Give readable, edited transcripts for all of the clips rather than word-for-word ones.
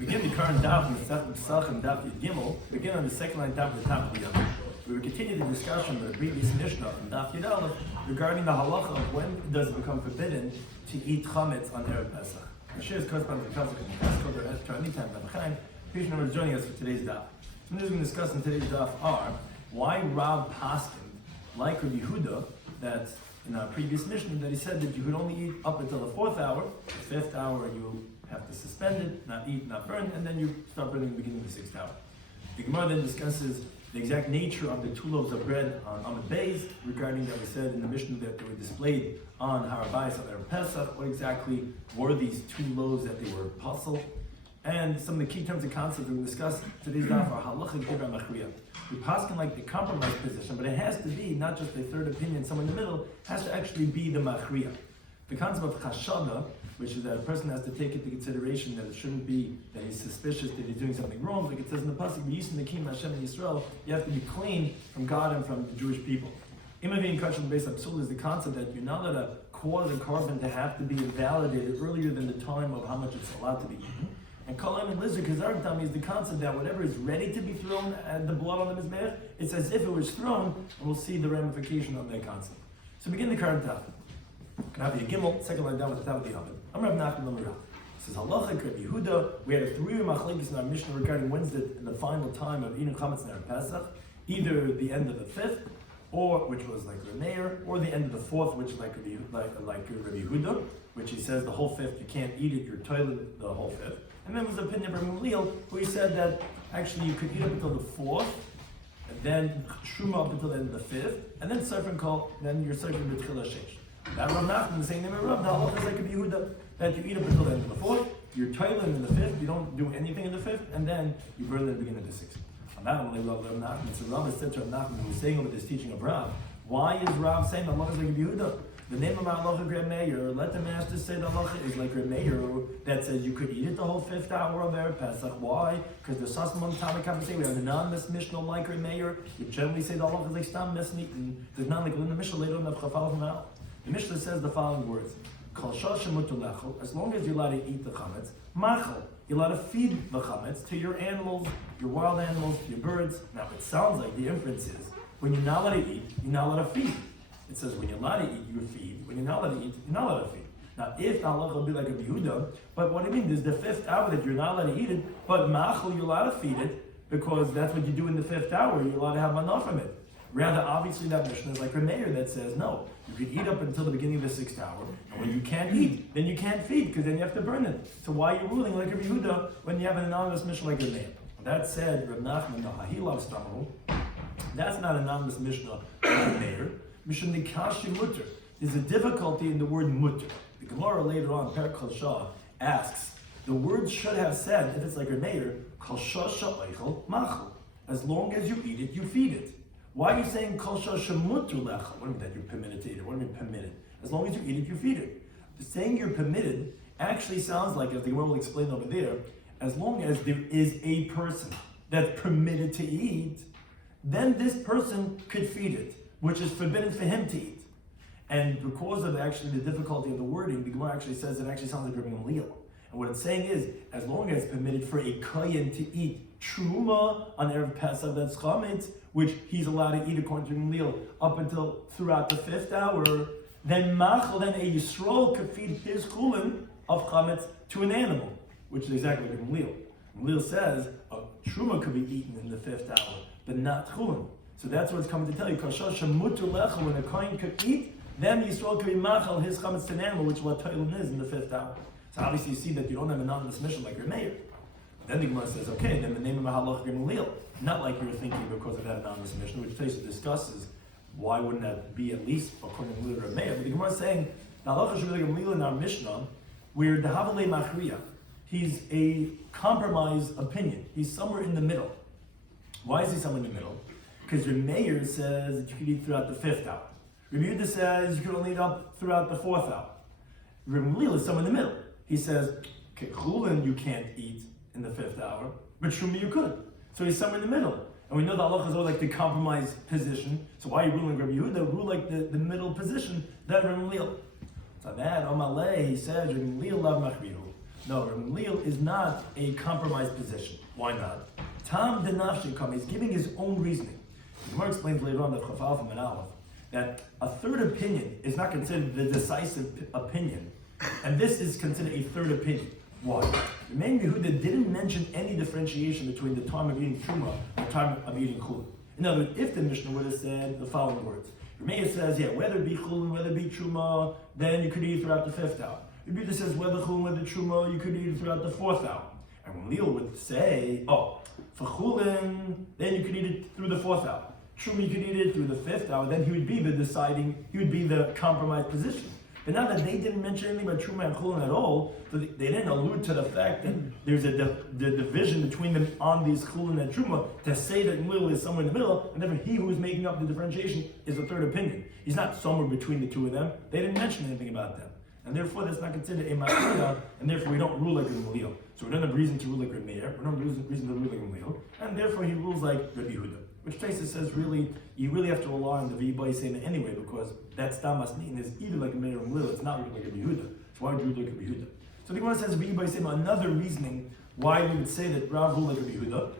Begin the current Daf in Pesachim Daf Yomi. Begin on the second line Daf at the top of the Yomi. We will continue the discussion of the previous Mishnah from Daf Yomi regarding the halacha of when does it become forbidden to eat chametz on Erev Pesach. The shiur is corresponding to Pesach and Pesach, or Esther, anytime Pesachim. Please remember to joining us for today's Daf. Some things we're going to discuss in today's Daf are why Rav Paskin, like Rabbi Yehuda, that in our previous Mishnah, that he said that you could only eat up until the 4th hour, the 5th hour you have to suspend it, not eat, not burn, and then you start burning at the beginning of the 6th hour. The Gemara then discusses the exact nature of the 2 loaves of bread on Amud Beis, regarding that we said in the Mishnah that they were displayed on Har Bayis on Erev Pesach. What exactly were these 2 loaves that they were puzzle? And some of the key terms and concepts we will discuss today's daf are halacha gibra machriya. We paskin like the compromise position, but it has to be not just a third opinion, somewhere in the middle, has to actually be the machriya. The concept of chashada, which is that a person has to take into consideration that it shouldn't be that he's suspicious that he's doing something wrong. Like it says in the pasuk, "V'yisin nekim Hashem and Yisrael," you have to be clean from God and from the Jewish people. Imavin kashim based on psul is the concept that you're not allowed to cause a carbon to have to be invalidated earlier than the time of how much it's allowed to be eaten. And Kalam and Lizard Kazar Dami is the concept that whatever is ready to be thrown and the blood on the Mizmech, it's as if it was thrown, and we'll see the ramification of that concept. So begin the current Daf. Rabbi Gimel, second line down with the top of the oven. I'm Rabbi Nachman Lamar. It says Halacha Rabbi Yehuda. We had a 3 machlekes in our Mishnah regarding when's the final time of eating chametz in Erev Pesach, either the end of the 5th, or which was like Remeir, or the end of the 4th, which is like Rabbi Yehuda, which he says the whole 5th you can't eat it, you're toilet the whole 5th. And then there was an opinion of Rabbi Gamliel, who he said that actually you could eat up until the 4th, and then Shuma up until the end of the 5th, and then Sefer Kol, then you're Sefer B'Tchila Sheish. That Rav Nachman is saying, the halacha is like Rabbi Yehuda, that you eat up until the end of the 4th, you're toilet in the 5th, you don't do anything in the 5th, and then you burn at the beginning of the 6th. On that one, Rav Nachman, so Rav said to Rav Nachman, who was saying over this teaching of Rav, why is Rav saying the halacha is like Rabbi Yehuda? The name of our halacha Reb Meir, let the master say the halacha is like Reb Meir that says you could eat it the whole 5th hour of Erev Pesach. Why? Because the Sasmon Tanakh say we have the non-miss Mishnah like Reb Meir. You generally say the halacha is like Stam Miss Eaten. There's not like in the Mishnah later on the Chafal from out. The Mishnah says the following words: Kol Shal Shemutu Lechel. As long as you're allowed to eat the chametz, Machel. You're allowed to feed the chametz to your animals, your wild animals, your birds. Now it sounds like the inference is when you're not allowed to eat, you're not allowed to feed. It says when you're allowed to eat, you feed. When you're not allowed to eat, you're not allowed to feed. Now, if the halacha will be like a Yehuda, but what do you mean? There's the 5th hour that you're not allowed to eat it, but machal, you're allowed to feed it, because that's what you do in the 5th hour. You're allowed to have manah from it. Rather, obviously, that Mishnah is like a mayor that says, no, you can eat up until the beginning of the 6th hour, and when you can't eat, then you can't feed, because then you have to burn it. So why are you ruling like a Yehuda when you have an anonymous Mishnah like a mayor? That said, Reb Nachman, the Hahilav Stamahu, that's not an anonymous Mishnah like a mayor. Mishum Nikashi Mutter. There's a difficulty in the word mutter. The Gemara later on, Per Kol Shah, asks, the word should have said, if it's like a mayor, Kol Shah Sha'oichel Machel. As long as you eat it, you feed it. Why are you saying Kol Shah Shemutu Lechel? What do you mean that you're permitted to eat it? What do you mean permitted? As long as you eat it, you feed it. Saying you're permitted actually sounds like, as the Gemara will explain over there, as long as there is a person that's permitted to eat, then this person could feed it, which is forbidden for him to eat. And because of actually the difficulty of the wording, the Gemara actually says it actually sounds like Rabbi Gamliel. And what it's saying is, as long as it's permitted for a kohen to eat truma on Erev Pesach, that's chametz, which he's allowed to eat according to Gamliel up until throughout the 5th hour, then machal, then a Yisrael could feed his chulin of chametz to an animal, which is exactly like Gamliel. Gamliel says a truma could be eaten in the 5th hour, but not chulin. So that's what it's coming to tell you. When a kohen could eat, then Yisrael could be machal his chametz to an animal, which is what toilin is in the 5th hour. So obviously you see that you don't have an anonymous mission like your mayor. Then the Gemara says, okay, then the name of Mahalach Gamliel, not like you were thinking because of that anonymous mission, which Tosfos discusses why wouldn't that be at least according to Gamliel or mayor. But the Gemara is saying the halacha should be like Gamliel in our Mishnah, where the Havalei Machriya, he's a compromise opinion. He's somewhere in the middle. Why is he somewhere in the middle? Because your mayor says that you could eat throughout the 5th hour. Rabbi Yehuda says you could only eat up throughout the 4th hour. Rabbi Gamliel is somewhere in the middle. He says, okay, chulin you can't eat in the 5th hour, but shumi you could. So he's somewhere in the middle. And we know the halacha is all like the compromise position. So why are you ruling Rabbi Yehuda? Rule like the middle position, that Rabbi Gamliel. So that, Amalei, he says, Rabbi Gamliel lav machrihu. No, Gamliel is not a compromised position. Why not? Tam denafshe kam, he's giving his own reasoning. The Gemara explains later on that a third opinion is not considered the decisive opinion, and this is considered a third opinion. Why? The main Yehuda didn't mention any differentiation between the time of eating truma and the time of eating chulin. In other words, if the Mishnah would have said the following words, Yomei says, whether it be chulin, whether it be truma, then you could eat throughout the 5th hour. Rabbi says, whether chulin, whether truma, you could eat throughout the 4th hour. And when Leil would say, for chulin, then you could eat it through the 4th hour. Truma, you could eat it through the 5th hour. Then he would be the compromised position. But now that they didn't mention anything about truma and chulin at all, so they didn't allude to the fact that there's the division between them on these chulin and truma to say that Leil is somewhere in the middle, and therefore he who is making up the differentiation is a third opinion. He's not somewhere between the two of them. They didn't mention anything about them. And therefore, that's not considered a ma'ila, and therefore we don't rule like a Gamliel. So we don't have reason to rule like Rabbi Meir, we don't have reason to rule like Gamliel, and therefore he rules like Rabbi Yehuda. Which Tosfos says you really have to rely on the V'yibai Sema anyway, because that Stamas Ni'in is either like a Meir or Gamliel, it's not really like Rabbi Yehuda. So why would you rule like Rabbi Yehuda? So the Gemara says V'yibai Sema, another reasoning why we would say that Rav ruled like Rabbi Yehuda,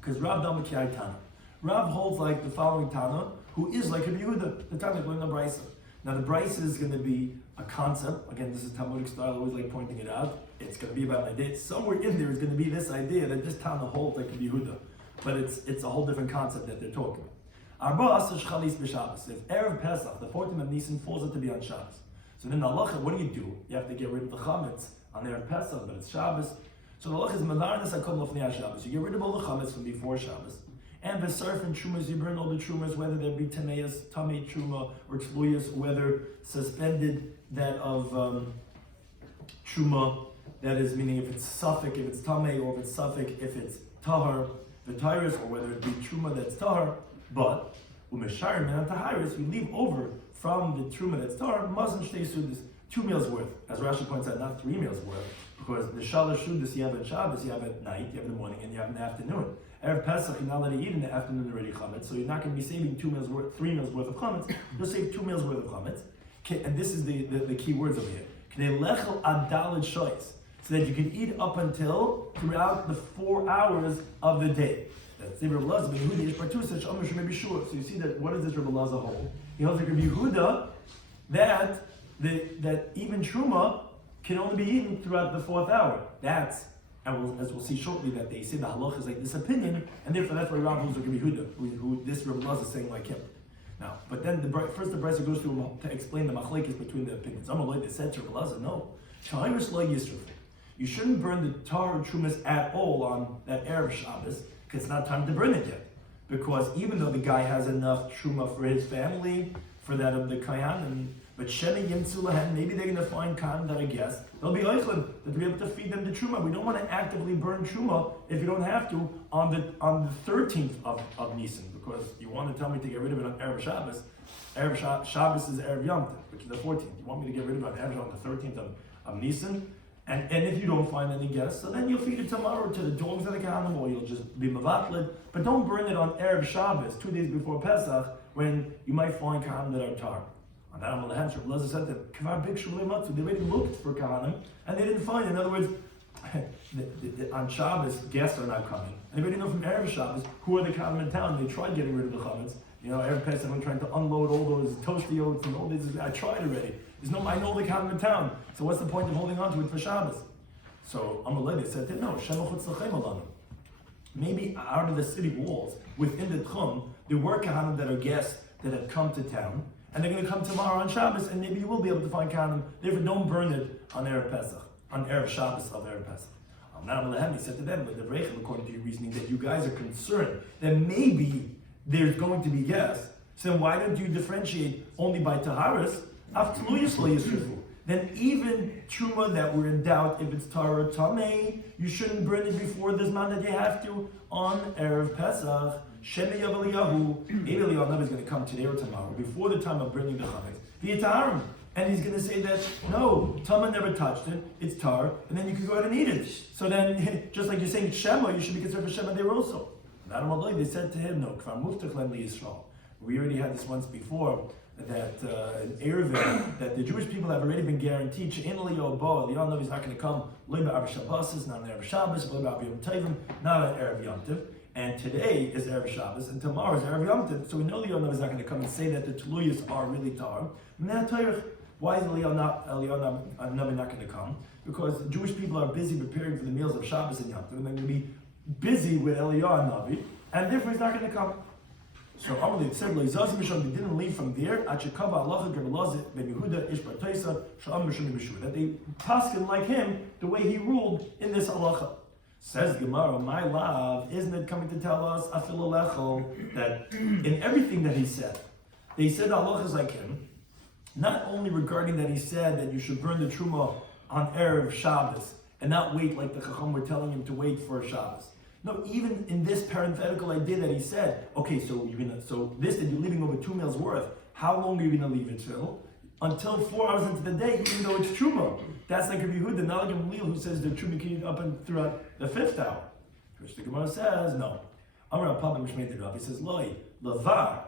because Rav Dama Kiai Tana. Rav holds like the following Tana, who is like Rabbi Yehuda, the Tana going to Brisa. Now the Brisa is going to be a concept. Again, this is Talmudic style, I always like pointing it out. It's going to be about an idea. Somewhere in there is going to be this idea that this Tana holds like Rabbi Yehuda. But it's a whole different concept that they're talking about. Arba Asar Shchalis b'Shabbos. If Erev Pesach, the 14th of Nisan, falls out to be on Shabbos. So then the halacha, what do? You have to get rid of the chametz on Erev Pesach, but it's Shabbos. So the halacha is Malarnas HaKol Lefnei Shabbos. You get rid of all the chametz from before Shabbos. And V'sarf and Trumas, you burn all the Trumas, whether there be Tameas, Tamei Truma, or Tzluyas, whether suspended that of Truma, that is meaning if it's Suffolk, if it's Tamei, or if it's Suffolk, if it's Tahar, the Tyrus, or whether it be Truma that's Tahar, but Umeshayim and Taharis, we leave over from the Truma that's Tahar, mustn't stay Sudas, 2 meals worth, as Rashi points out, not 3 meals worth, because the Shalosh Sudas you have at Shabbos, you have at night, you have in the morning, and you have in the afternoon. Erev Pesach, you're not allowed to eat in the afternoon already chametz, so you're not going to be saving 3 meals worth of chametz. You'll save 2 meals worth of chametz. And this is the key words over here. Knei lechel adalid shoyz, so that you can eat up until throughout the 4 hours of the day. That's the Rabbi Lazar. So you see that what does this Rabbi Lazar hold? He holds like Rabbi Yehuda that even truma can only be eaten throughout the 4th hour. That's, and as we'll see shortly, that they say the halach is like this opinion, and therefore that's why Rav holds like Rabbi Yehuda, who this Rabbi Lazar is saying like him. Now, but then first the Brisa goes through to explain the machlekes between the opinions. Amalei, they said to Rabbi Lazar, no, you shouldn't burn the tar and trumas at all on that Erev Shabbos, because it's not time to burn it yet. Because even though the guy has enough truma for his family, for that of the kayanim, but Shemi Yimtzulahen, maybe they're going to find kayanim that I guess they'll be oichlin, that to be able to feed them the truma. We don't want to actively burn truma if you don't have to on the 13th of Nisan, because you want to tell me to get rid of it on Erev Shabbos. Erev Shabbos is Erev Yom Tov, which is the 14th. You want me to get rid of it on the 13th of Nisan? And if you don't find any guests, so then you'll feed it tomorrow to the dogs of the kahanim, or you'll just be mavatlid. But don't burn it on Erev Shabbos, 2 days before Pesach, when you might find kahanim that are tar. On that Amal Hanshar, Blazer said that Kavar Big Shulei Matzu, they already looked for kahanim, and they didn't find. In other words, on Shabbos, guests are not coming. And they already know from Erev Shabbos who are the kahanim in town. They tried getting rid of the chametz. Erev Pesach, I'm trying to unload all those toasty oats and all these. I tried already. I know the kahanim in town. So what's the point of holding on to it for Shabbos? So Amalei said that no, Shema Chutz Lachem Alanu. Maybe out of the city walls, within the Tchum, there were kahanim that are guests that have come to town, and they're going to come tomorrow on Shabbos, and maybe you will be able to find kahanim. Therefore, don't burn it on Erev Pesach, on Erev Shabbos of Erev Pesach. Now Amalei said to them, but the Reichel, according to your reasoning, that you guys are concerned that maybe there's going to be guests. So then why don't you differentiate only by Taharis? Then even truma that we're in doubt if it's tar or tamei, you shouldn't burn it before the zman that you have to on Erev Pesach. Shemei Eliyahu, Eliyahu is going to come today or tomorrow before the time of burning the chametz. V'yitaharim, and he's going to say that no, Tama never touched it, it's tar, and then you can go ahead and eat it. So then, just like you're saying Shema, you should be considered for Shema there also. They said to him, no, Kvar Muftach Len Yisrael. We already had this once before, that in Erevin, that the Jewish people have already been guaranteed, She'en Bo, the Yom Tov is not going to come, Lo B'Arba Shabbos, not on Erev Shabbos, Lo B'Arba Yom Tovim, not on Erev Yom Tov. And today is Erev Shabbos, and tomorrow is Erev Yom Tov. So we know the Yom Tov is not going to come and say that the Tuluyas are really Tar. Why is Eliyahu Navi not going to come? Because the Jewish people are busy preparing for the meals of Shabbos and Yom Tov, and they're going to be busy with Eliyahu Navi, and therefore he's not going to come. So Amalek said, they didn't leave from there, that they paskin like him, the way he ruled in this halacha. Says Gemara, my love, isn't it coming to tell us that in everything that he said, they said halacha is like him, not only regarding that he said that you should burn the truma on Erev Shabbos and not wait like the Chacham were telling him to wait for Shabbos. No, even in this parenthetical idea that he said, okay, so this that you're leaving over 2 meals worth, how long are you going to leave it till? Until 4 hours into the day, even though it's truma. That's like Rabbi Yehuda, not like Rabbi Leil, who says the truma can eat up and throughout the 5th hour. Which the Gemara says, no. Amar Papa Mishmei Rav, he says, Loi, Lavar.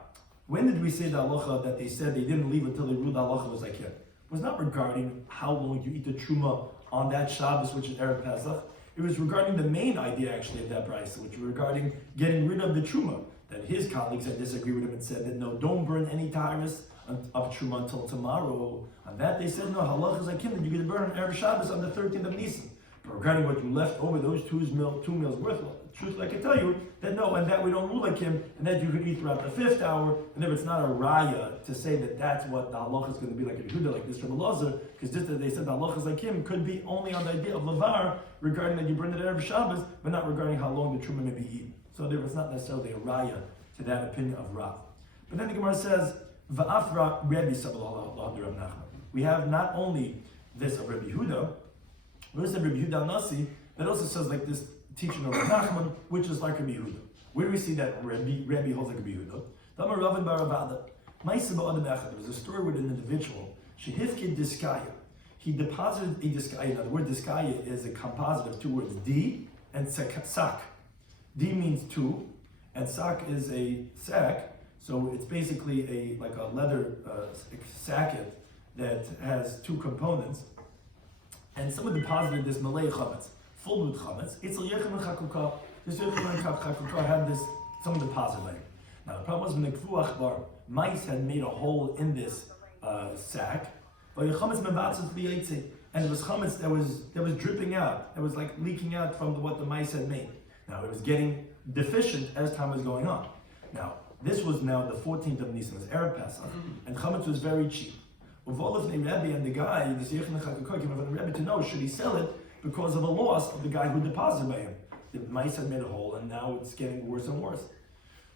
When did we say the halacha that they said they didn't leave until they ruled the halacha was like him? It was not regarding how long you eat the truma on that Shabbos, which is Erev Pesach. It was regarding the main idea actually of that brisa, which was regarding getting rid of the truma. That his colleagues had disagreed with him and said that no, don't burn any taharis of truma until tomorrow. On that they said no, halach is like him, that you can burn on Erev Shabbos on the 13th of Nisan. But regarding what you left over, those 2 meals worth, truthfully I can tell you that no, and that we don't rule like him, and that you could eat throughout the 5th hour, and if it's not a raya to say that that's what the halach is going to be like Yehuda, like this from Elazar, because just that they said the halach is like him could be only on the idea of lavar regarding that you burn it at Erev Shabbos, but not regarding how long the truma may be eaten. So there was not necessarily a raya to that opinion of Rav. But then the Gemara says, Va'afra Rabbi Sabbalah Rav Nachman. We have not only this of Rabbi Yehuda, but also Rabbi Yehuda Nasi, that also says like this teaching of Rav Nachman, which is like Rabbi Yehuda. Where do we see that Rabbi holds like Rabbi Yehuda? Damar Ravin Bar Avada. There was a story with an individual. Shehifkid diskaya. He deposited a diskaya. Now the word diskaya is a composite of 2 words, di and sak. Di means 2, and sak is a sack. So it's basically like a leather sacket that has 2 components. And someone deposited this malay chametz, full with chametz. It's a yechem and chakuka. This yechem and chakuka had this, someone deposited it. Now the problem was when the kfu achbar, mice had made a hole in this sack. But the chametz mevatzah to the yaitze, and it was chametz that was dripping out, that was like leaking out from what the mice had made. Now it was getting deficient as time was going on. Now this was now the 14th of Nisan, it was Erev Pesach, and chametz was very cheap. Uvolov the Rebbe and the guy, this Yechon Chakukah came from the Rebbe to know should he sell it because of the loss of the guy who deposited by him. The mice had made a hole, and now it's getting worse and worse.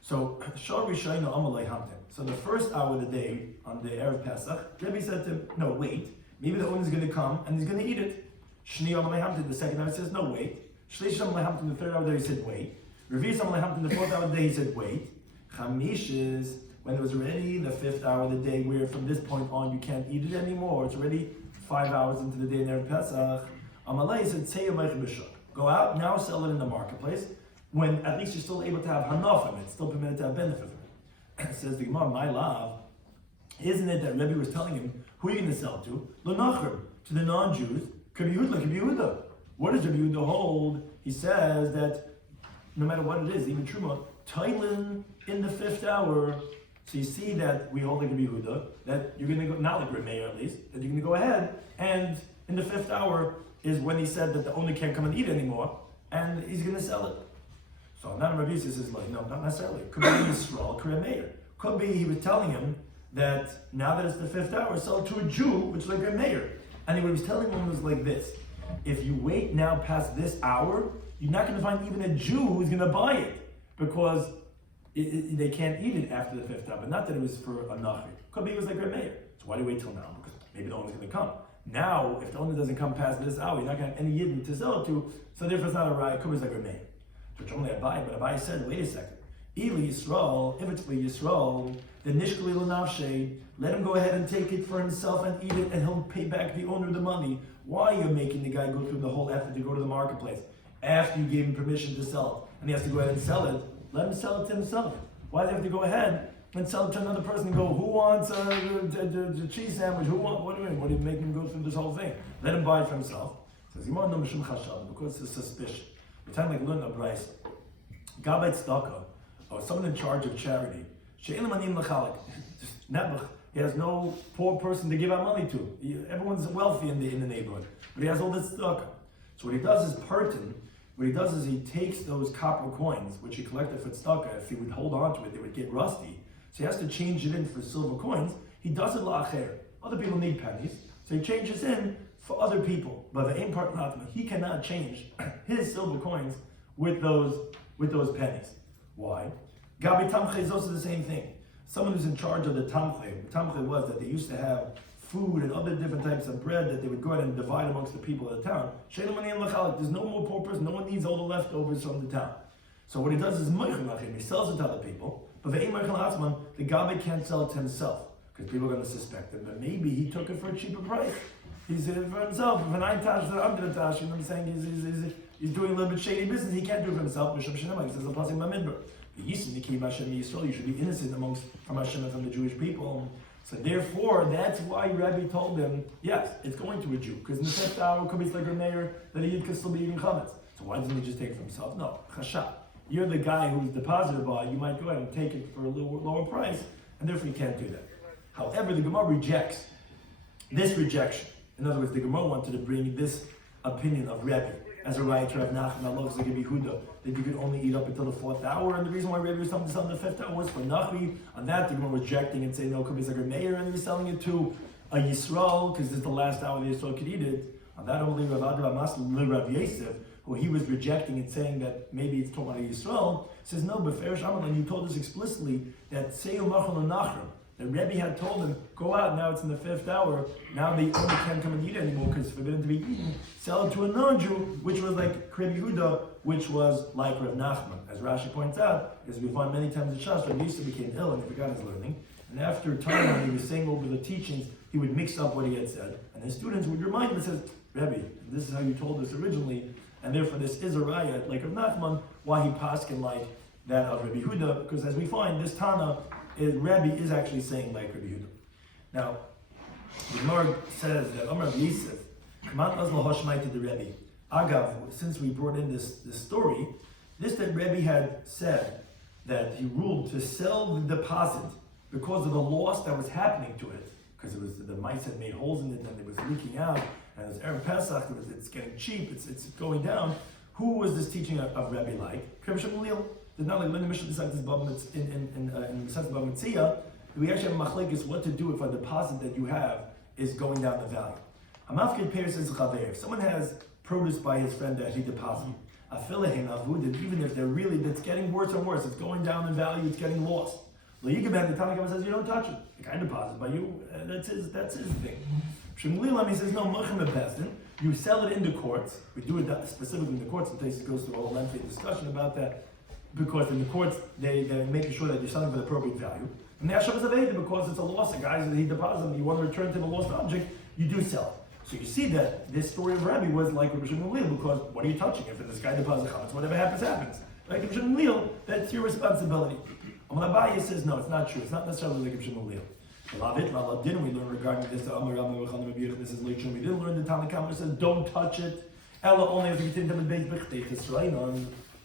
So Shor Rishayna Amalei Hamtem. So the first hour of the day on the Erev Pesach, Rebbe said to him, no, wait. Maybe the owner's going to come and he's going to eat it. Shni Amalei Hamtem. The second hour he says, no, wait. Shlish Amalei Hamtem. The third hour of the day he said, wait. Revius Amalei Hamtem. The fourth hour of the day he said, wait. Chamish is when it was already the 5th hour of the day, where from this point on you can't eat it anymore. It's already 5 hours into the day in Erev Pesach. Amalei said, go out, now sell it in the marketplace, when at least you're still able to have hanaf from it, still permitted to have benefit from it. Says the Gemara, my love, isn't it that Rebbe was telling him, who are you going to sell to? L'nachrim, to the non-Jews, Rabbi Yehuda. What does Rabbi Yehuda hold? He says that no matter what it is, even Truma, Tailin in the 5th hour. So you see that we hold like Rabbi Yehuda, that you're going to go, not like Rabbi Meir at least, that you're going to go ahead, and in the 5th hour is when he said that the owner can't come and eat anymore, and he's going to sell it. So now Rabbi says, like, no, not necessarily. Could be Yisrael, could be Meir. Could be he was telling him that now that it's the 5th hour, sell it to a Jew, which is like a Meir. And what he was telling him was like this: if you wait now past this hour, you're not going to find even a Jew who's going to buy it, because they can't eat it after the 5th hour. But not that it was for a nachri. Could be it was like a Meir. So why do you wait till now? Because maybe the owner's going to come. Now, if the owner doesn't come past this hour, you're not going to have any yidden to sell it to, so therefore it's not a raya. Could be like a Meir. Which only Abai, but Abai said, wait a second. Ili Yisrael, if it's for Yisrael, then Nishkali L'Navshei, let him go ahead and take it for himself and eat it, and he'll pay back the owner the money. Why are you making the guy go through the whole effort to go to the marketplace after you gave him permission to sell it, and he has to go ahead and sell it? Let him sell it to himself. Why does he have to go ahead and sell it to another person and go, who wants the cheese sandwich? What do you mean? What do you make him go through this whole thing? Let him buy it for himself. Says, because it's suspicion. The time like learn a Bryce, Gabait Staka, or someone in charge of charity, he has no poor person to give out money to. Everyone's wealthy in the neighborhood, but he has all this stuff. So what he does is pertin. What he does is he takes those copper coins, which he collected for tzedakah. If he would hold on to it, they would get rusty. So he has to change it in for silver coins. He does it la'acher. Other people need pennies, so he changes in for other people. But the aim part not he cannot change his silver coins with those pennies. Why? Gabi tamche is also the same thing. Someone who's in charge of the tamche. The tamche was that they used to have food and other different types of bread that they would go ahead and divide amongst the people of the town. There's no more poor person, no one needs all the leftovers from the town. So what he does is he sells it to other people, but the Gabi can't sell it to himself, because people are going to suspect him, but maybe he took it for a cheaper price. He's it for himself. If an Eintash to under the Tash, you know what I'm saying? He's doing a little bit shady business, he can't do it for himself. He says the Pasuk Bamidbar. You should be innocent from Hashem and from the Jewish people. So therefore, that's why Rabbi told him, yes, it's going to a Jew. Because in the 5th hour, it could be like a mayor that a Yid could still be eating chametz. So why doesn't he just take it for himself? No, chasha. You're the guy who's deposited by, you might go ahead and take it for a little lower price, and therefore you can't do that. However, the Gemara rejects this rejection. In other words, the Gemara wanted to bring this opinion of Rabbi as a right to Rav Nachman, Allah like Yehuda, that you could only eat up until the 4th hour, and the reason why Rabbi was selling this on the 5th hour was for Nachri. On that, the Gemara rejecting and saying no, it could be like a mayor, and he's selling it to a Yisrael because this is the last hour the Yisrael could eat it. On that, only Rav Yosef, who he was rejecting and saying that maybe it's talking about Yisrael, says no, but Ferish Amal, and you told us explicitly that Seyu Machal Nachrim. The Rebbe had told him, go out, now it's in the 5th hour, now they only can't come and eat anymore because it's forbidden to be eaten. Sell it to a non-Jew, which was like Rabbi Yehuda, which was like Rav Nachman. As Rashi points out, as we find many times in Shas, Rabbi Yosef became ill and he forgot his learning. And after a time when he was saying over the teachings, he would mix up what he had said. And his students would remind him and says, Rebbe, this is how you told us originally, and therefore this is a raya, like Rav Nachman, why he paskin like that of Rabbi Yehuda, because as we find, this Tana, Rabbi is actually saying like Rabbi Yehuda. Now, the Gemara says that Amar Yosef, Kamat Azla Hashmai to the Rebbe. Agav, since we brought in this story, that Rebbe had said that he ruled to sell the deposit because of the loss that was happening to it, because it was the mice had made holes in it and it was leaking out, and as Erev Pesach, it's getting cheap, it's going down. Who was this teaching of Rebbe like? Rabbi Shloimy Schwartzberg. There's not like when the Mishnah decides this in the sense of Bamitzia, we actually have machlekes what to do if a deposit that you have is going down the value. Hamafkid Peir says Chaver. If someone has produce by his friend that he deposited, Afilehin Avudin, even if they're really, it's getting worse and worse, it's going down in value, it's getting lost. The Tanakh says you don't touch it. The guy deposits by you, that's his thing. Shmuel says no, Muhammad Besdin. You sell it in the courts. We do it specifically in the courts. The place goes through a whole lengthy discussion about that. Because in the courts, they're making sure that you're selling for the appropriate value. And the Hashem is available because it's a loss. The guys that he deposited, you want to return to the lost object, you do sell. So you see that this story of Rabbi was like Rabbi Shloimy, because what are you touching? If this guy deposits chametz, whatever happens, happens. Like Rabbi Shloimy, that's your responsibility. And when Abaye says no, it's not true. It's not necessarily like Rabbi Shloimy. Didn't we learn regarding this? This is late. We didn't learn the Tanakh says don't touch it. Ella only has to continue to be big.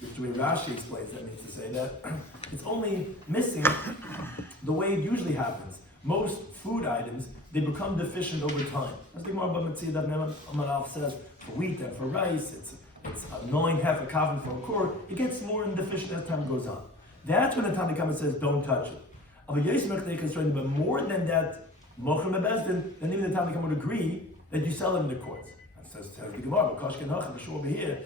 Which the way Rashi explains that means to say that it's only missing the way it usually happens. Most food items, they become deficient over time. As the Gemara Bamitzia that Amalaf says, for wheat and for rice, it's gnawing half a coffin for a quart, it gets more and deficient as time goes on. That's when the Tanakh says don't touch it. But more than that, Mochem Bezdin, then even the Tanakh would agree that you sell it in the courts. Says the Gemara, over here,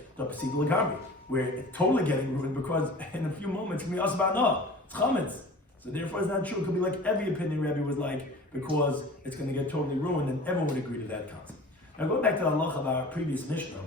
where it's totally getting ruined because in a few moments it's going to be asbana, it's chametz. So therefore it's not true. It could be like every opinion Rabbi was like, because it's going to get totally ruined, and everyone would agree to that concept. Now going back to the halacha of our previous Mishnah,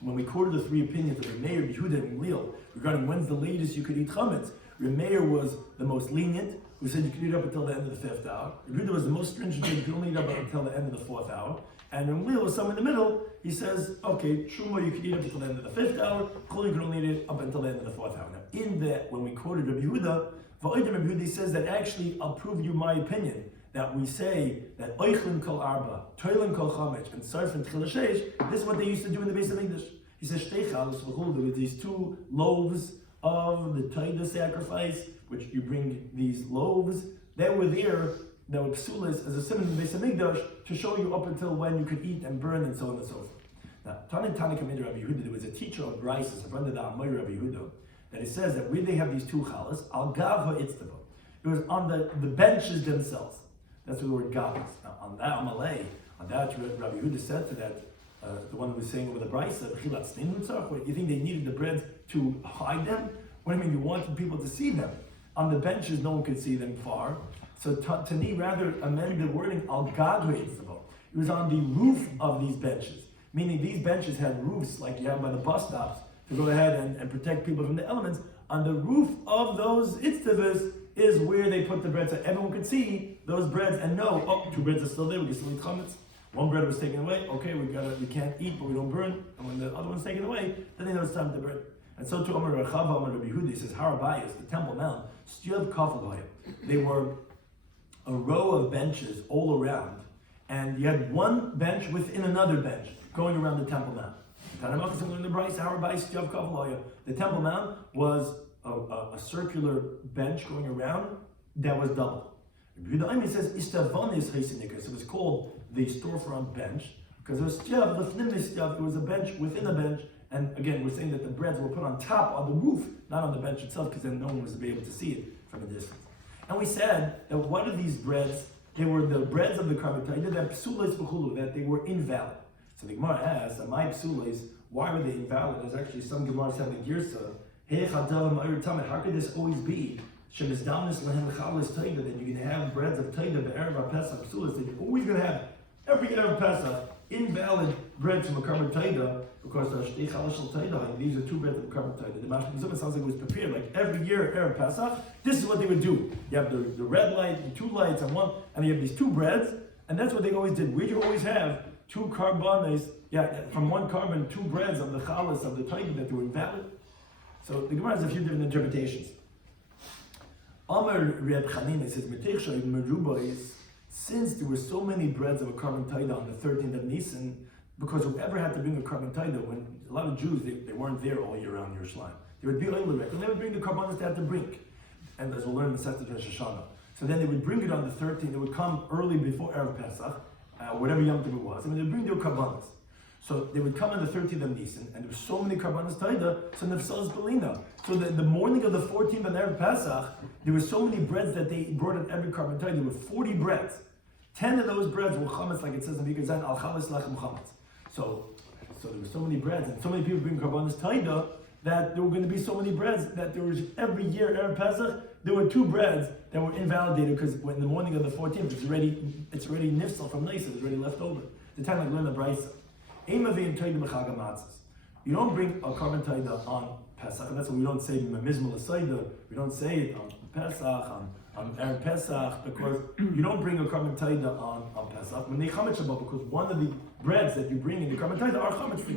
when we quoted the three opinions of Meir, Yehuda, and Gamliel regarding when's the latest you could eat chametz, Meir was the most lenient, who said you could eat up until the end of the 5th hour. Yehuda was the most stringent, you could only eat up until the end of the 4th hour. And when Lil was somewhere in the middle, he says, okay, Truma you can eat up until the end of the 5th hour, Chol you can only eat it up until the end of the 4th hour. Now, in that, when we quoted Rabbi Yehuda, Rabbi Yehuda says that actually, I'll prove you my opinion, that we say that Oichlin Kol Arba, Toilin Kol Chamech, and Sarfin Tchil Sheish, this is what they used to do in the base of English. He says, Shtei Chalos V'chul, with these 2 loaves of the Taida sacrifice, which you bring these loaves, they were there, that were psulas as a symbol in the base of Mikdash to show you up until when you could eat and burn and so on and so forth. Now, Tanin Kamid Rabbi Yehuda, there was a teacher of Bryces, a friend of the Amay Rabbi Yehuda, that it says that where they have these 2 chalas, al gav ha'itzdava. It was on the benches themselves. That's the word gav. Now, on that Amalei, on that Rabbi Yehuda said to that, the one who was saying over the Bryce, you think they needed the bread to hide them? What do you mean? You wanted people to see them. On the benches, no one could see them far. So Tani rather amended the wording al gadol ha'itzdava. It was on the roof of these benches, meaning these benches had roofs like you have by the bus stops to go ahead and protect people from the elements. On the roof of those itztavas is where they put the bread, so everyone could see those breads and know, oh, 2 breads are still there, we can still eat chametz. 1 bread was taken away, okay, we can't eat, but we don't burn. And when the other one's taken away, then they know it's time to burn. And so to Amar Rechava, Amar Rabbi Yehuda, he says, Harabayas, the Temple Mount, Stiyad Kafalaya. They were a row of benches all around, and you had 1 bench within another bench going around the Temple Mount. The Temple Mount was a circular bench going around that was double. He says, it was called the storefront bench, because it was a bench within a bench, and again, we're saying that the breads were put on top of the roof, not on the bench itself, because then no one was able to see it from a distance. And we said that one of these breads, they were the breads of the Karbatayda, that they were invalid. So the Gemara asks, my psulas, why were they invalid? There's actually some Gemaras have the Girsa. How could this always be? That you're going to have breads of Taida, the Erev Pesach psulas, that you're always going to have every Erev Pesach invalid breads from a Karban Taida, because these are 2 breads of a Karban Taida. The Mashma sounds like it was prepared, like every year Erev Pesach, this is what they would do. You have the red light, the 2 lights, and you have these 2 breads, and that's what they always did. Where'd you always have 2 carbones, from 1 carbon, 2 breads of the chalas of the Taida that were invalid? So the Gemara has a few different interpretations. Amar Reb Chanina says, since there were so many breads of a carbon taida on the 13th of Nisan, because whoever had to bring a carbon taida, when a lot of Jews, they weren't there all year round Yerushalayim. They would be oilerek, and they would bring the carbonas they had to bring. And as we'll learn in the Seftet Rosh Hashanah. So then they would bring it on the 13th, they would come early before Erev Pesach, whatever Yom Tov it was, and they would bring their carbonas. So they would come on the 13th of Nisan, and there were so many karbanos taida, so nefsal belina. So the morning of the 14th of Erev Pesach, there were so many breads that they brought in every karban taida. There were 40 breads. 10 of those breads were chametz, like it says in Vikazan, al chametz lachem chametz. So there were so many breads, and so many people bring karbanos taida, that there were going to be so many breads that there was every year Erev Pesach, there were 2 breads that were invalidated, because when the morning of the 14th, it's already nifsal from Nisa, it's already left over. The time like learn the Brisa. You don't bring a carbon taida on Pesach, and that's why we don't say mizmal asayda. We don't say it on Pesach, on Erev Pesach, because you don't bring a carbon taida on Pesach. When they chametz Shabbat, because one of the breads that you bring in the carbon taida are chametz free.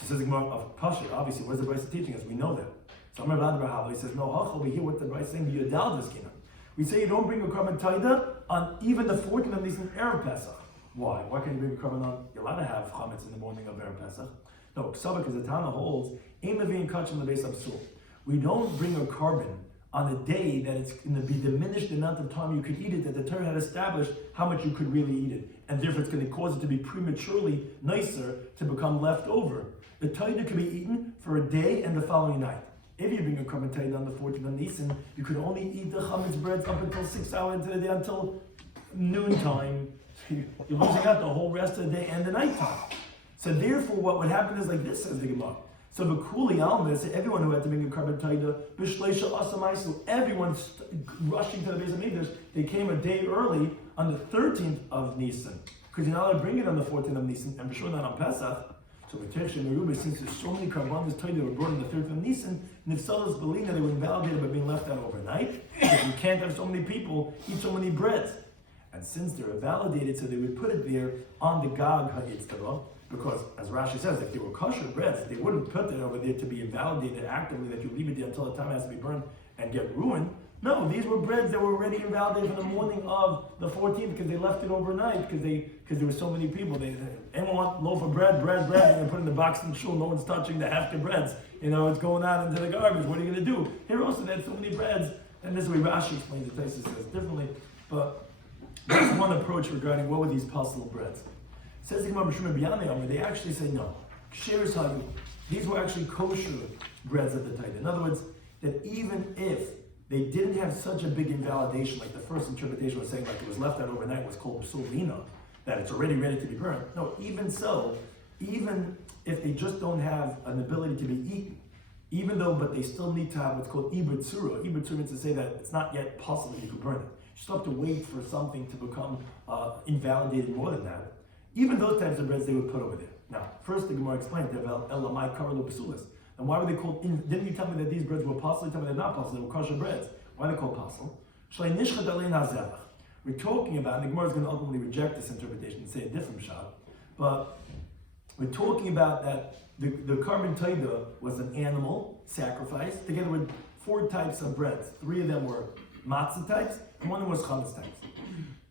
So says the Gemara of Pasha. Obviously, what is the Brisa teaching us? We know that. So Amar Rabbi Hava, he says, no, we hear what the Brisa is saying. Yudal V'skina. We say you don't bring a carbon taida on even the 14th of Nisan Erev Pesach. Why? Why can't you bring a carbon on? You're allowed to have chametz in the morning of Erev Pesach. No, Ksava, because the Tana holds, Ein Levin Kachim Lebeis Absul. We don't bring a carbon on a day that it's going to be diminished the amount of time you could eat it, that the Torah had established how much you could really eat it. And therefore it's going to cause it to be prematurely nicer to become left over. The Torah can be eaten for a day and the following night. If you bring a carbon taida on the 14th of Nisan, you could only eat the chametz breads up until 6 hours into the day, until noontime. You're losing out the whole rest of the day and the night time. So therefore, what would happen is like this, says the Gemara. So the Kuli Alma said everyone who had to bring a carbon taida, b'shleisha asamaisu, everyone rushing to the Beis Hamikdash, they came a day early on the 13th of Nisan, because you're not allowed to bring it on the 14th of Nisan, and for sure not on Pesach. So since there's so many carbonas taida that were brought on the 13th of Nisan, nifsalas belina, they were invalidated by being left out overnight. Because you can't have so many people eat so many breads. And since they're invalidated, so they would put it there on the Gag HaYitztara, because as Rashi says, if they were kosher breads, they wouldn't put it over there to be invalidated actively, that you leave it there until the time it has to be burned and get ruined. No, these were breads that were already invalidated from the morning of the 14th because they left it overnight because there were so many people. Anyone want loaf of bread, and they put it in the box in the shul. No one's touching the hefker breads. It's going out into the garbage. What are you going to do? Here also, they had so many breads, and this is the way Rashi explains it. Taisa says differently, but that's one approach regarding what were these possible breads. Says the Gemara B'Shuma B'Yanei, they actually say no. Shiur Hayu. These were actually kosher breads at the time. In other words, that even if they didn't have such a big invalidation, like the first interpretation was saying, like it was left out overnight, was called psulina, that it's already ready to be burned. No, even so, even if they just don't have an ability to be eaten, but they still need to have what's called ibud surah. Ibud surah means to say that it's not yet possible you could burn it. You still have to wait for something to become invalidated more than that. Even those types of breads they would put over there. Now, first the Gemara explained, elamai karlo psulas. And why were they called? Didn't you tell me that these breads were possible? You tell me they're not possible. They were kosher breads. Why are they called possible? We're talking about, and the Gemara is going to ultimately reject this interpretation and say a different shot, but we're talking about that the carbon taida was an animal sacrifice together with 4 types of breads. 3 of them were matzah types, and 1 of them was chametz types.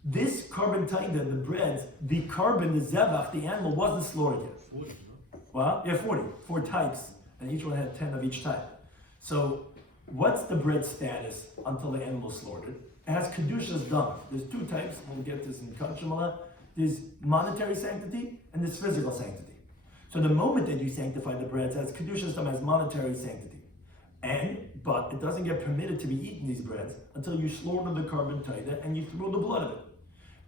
This carbon taida, the breads, the zebach, the animal wasn't slaughtered yet. 40, no? Well, yeah, 40. 4 types, and each one had 10 of each type. So, what's the bread status until the animal is slaughtered? It has kedushas dam. There's 2 types. We'll get this in Kachimala. There's monetary sanctity and there's physical sanctity. So the moment that you sanctify the breads, as kedushas dam has monetary sanctity. But it doesn't get permitted to be eaten, these breads, until you slaughter the carbon taida and you throw the blood of it.